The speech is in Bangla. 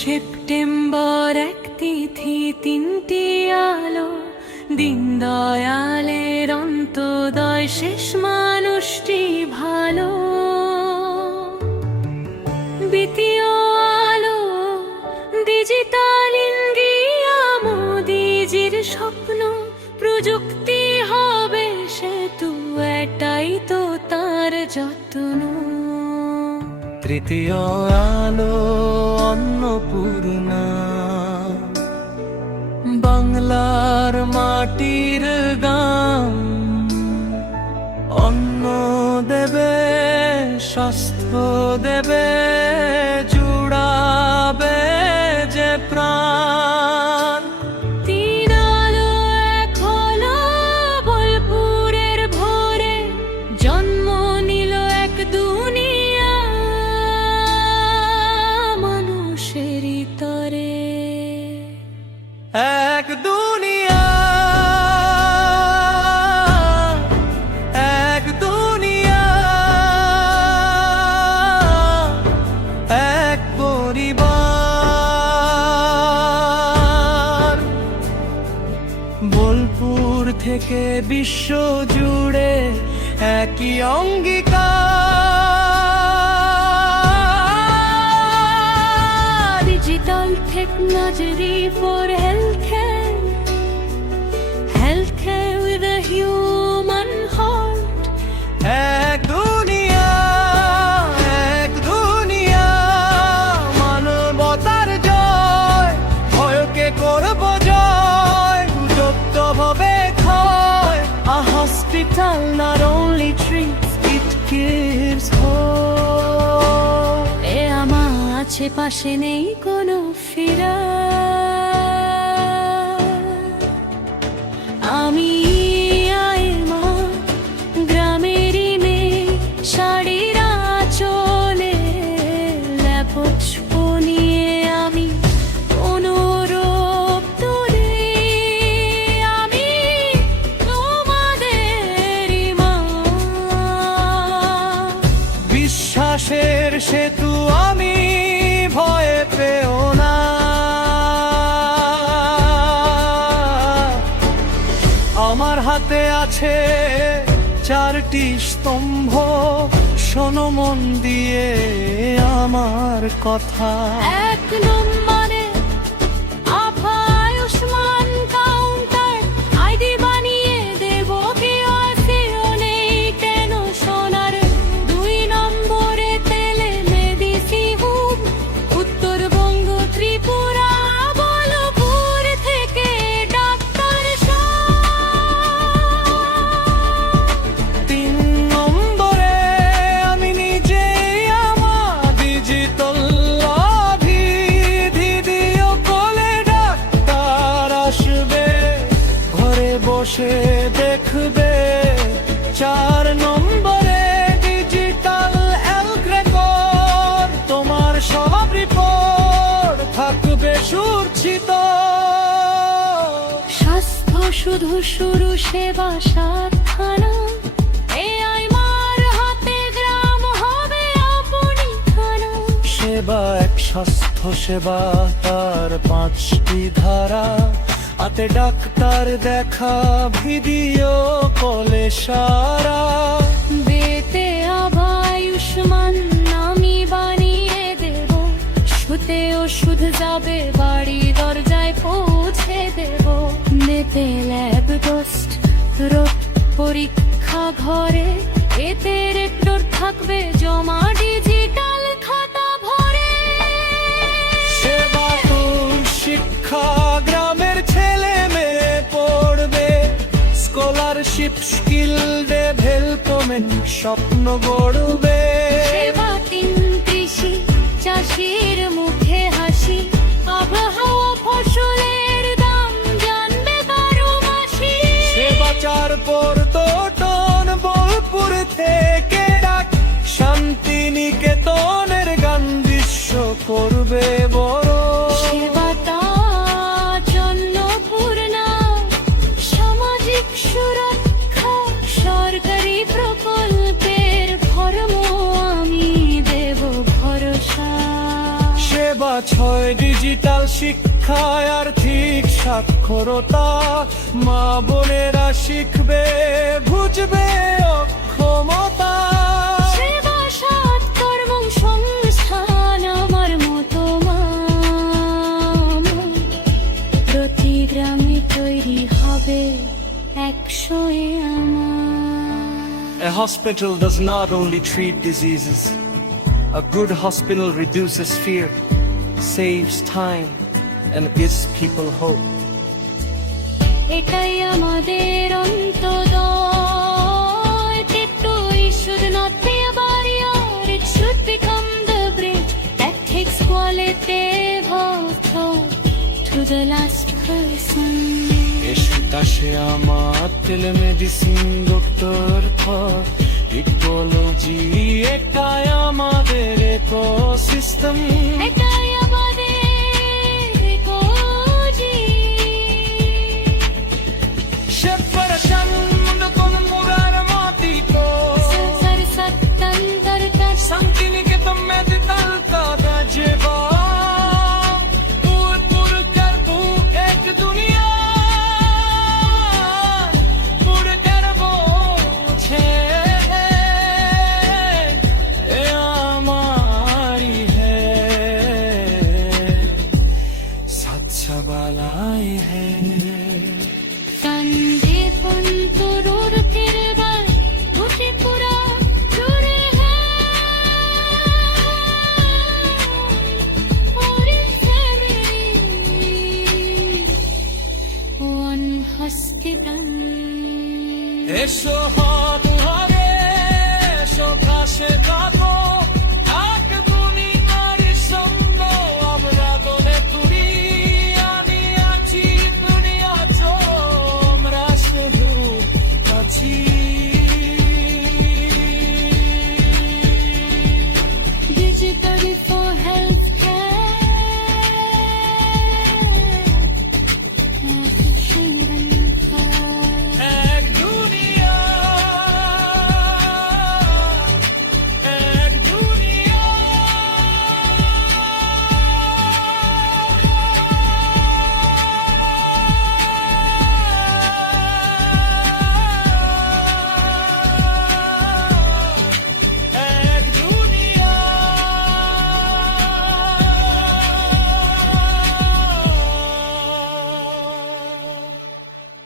সেপ্টেম্বর এক তিথি তিনটি আলো, দিন দয়ালের অন্তোদয়, শেষ মানুষটি ভালো। দ্বিতীয় আলো ডিজিটাল ইন্ডিয়া, মোদিজির স্বপ্ন প্রযুক্তি হবে সেতু, এটাই তো তার যত্ন। তৃতীয় আলো অন্নপূর্ণা, বাংলার মাটির গান, অন্ন দেবে স্বাস্থ্য দেবে, জুড়াবে যে প্রাণ। তিন আলো এক হলো বোলপুরের ভোরে, জন্ম নিল এক দুনিয়া মানুষেরই তরে। এক দুনিয়া, এক দুনিয়া, এক পরিবার। বোলপুর থেকে বিশ্ব জুড়ে একই অঙ্গীকার। Digital technology for healthcare, healthcare with a human heart. এক দুনিয়া, এক দুনিয়া, মানবতার জয়, ভয়কে করব জয়, গুজব হবে ক্ষয়। A hospital not only treats, it gives hope. এ আমার আশেপাশে নেই কোনো ফিরা, আমি আয়ের মা, গ্রামেরই মেয়ে, শাড়ির আঁচলে লেপোচ্প নিয়ে আমি অনুরূপ তোরে। আমি তোমাদেরই মা। বিশ্বাসের সেতু আমি, ভয় পেও না। আমার হাতে আছে চারটি স্তম্ভ, শোনো মন দিয়ে আমার কথা। এক নম্বরে আভা আয়ুষ্মান কাউন্টার, আইডি বানিয়ে দেব, কেওয়াইসিও নেই কেন সোনার। দুই নম্বরে তেলে মেডিসি হুব, উত্তরবঙ্গ ত্রিপুরা বোলপুর থেকে ডাক্তার তিন নম্বরে আমি নিজেই আমার ডিজিটাল লাভি, ভিডিও কলে ডাক্তার আসবে, ঘরে বসে দেখবে। চার নম্বরে ডিজিটাল হেলথ রেকর্ড, তোমার সব রিপোর্ট থাকবে সুরক্ষিত। স্বাস্থ্য শুধু শুরু, সেবা সাধনা। AI মার হাতে গ্রাম হবে আপনি খানা। সেবা এক স্বাস্থ্য সেবা, তার পাঁচটি ধারা, হাতে ডাক্তার দেখা, ভিডিও কলে সারা। বেতে আভা আয়ুষ্মান আমি বানিয়ে দেব, শুতে ওষুধ যাবে বাড়ি দরজায় পৌঁছে দেব। নেতে ল্যাব টেস্ট, রোগ পরীক্ষা ঘরে, এতে রেকর্ড থাকবে জমা, ডিজিটাল খাতা ভরে। সেবা তোর শিক্ষা, গ্রামের ছেলে মেয়ে পড়বে, স্কলারশিপ, স্কিল ডেভেলপমেন্ট, স্বপ্ন গড়বে। সেবা তিন কৃষি, চাষির মুখে হাসি, আবহাওয়া ফসলের দাম জানবে বারো মাসি। সেবা চার পর্যটন, বোলপুর থেকে ডাক, শান্তিনিকেতনের গান বিশ্ব করবে বড়। সেবাটা জন্যপূর্ণা, সামাজিক সুরক্ষা, সরকারি প্রকল্পের ফর্ম আমি দেব ভরসা। সেবা 6 ডিজিটাল শিক্ষায় আর্থিক সাক্ষরতা মা বোনেরা শিখবে বুঝবে অক্ষমতা সেবা সৎকর্ম সংস্থান আমার মতো মা প্রতি গ্রামে তৈরি হবে 100 আমার A hospital does not only treat diseases. A good hospital reduces fear, saves time, and gives people hope. এটাই আমাদের Antyodaya It should not be a barrier, it should become the bridge that takes quality of thought to the last person. এসে আমার টেলিমেডিসিন ডক্টর ইকোলজি এটাই আমাদের ইকোসিস্টেম এটাই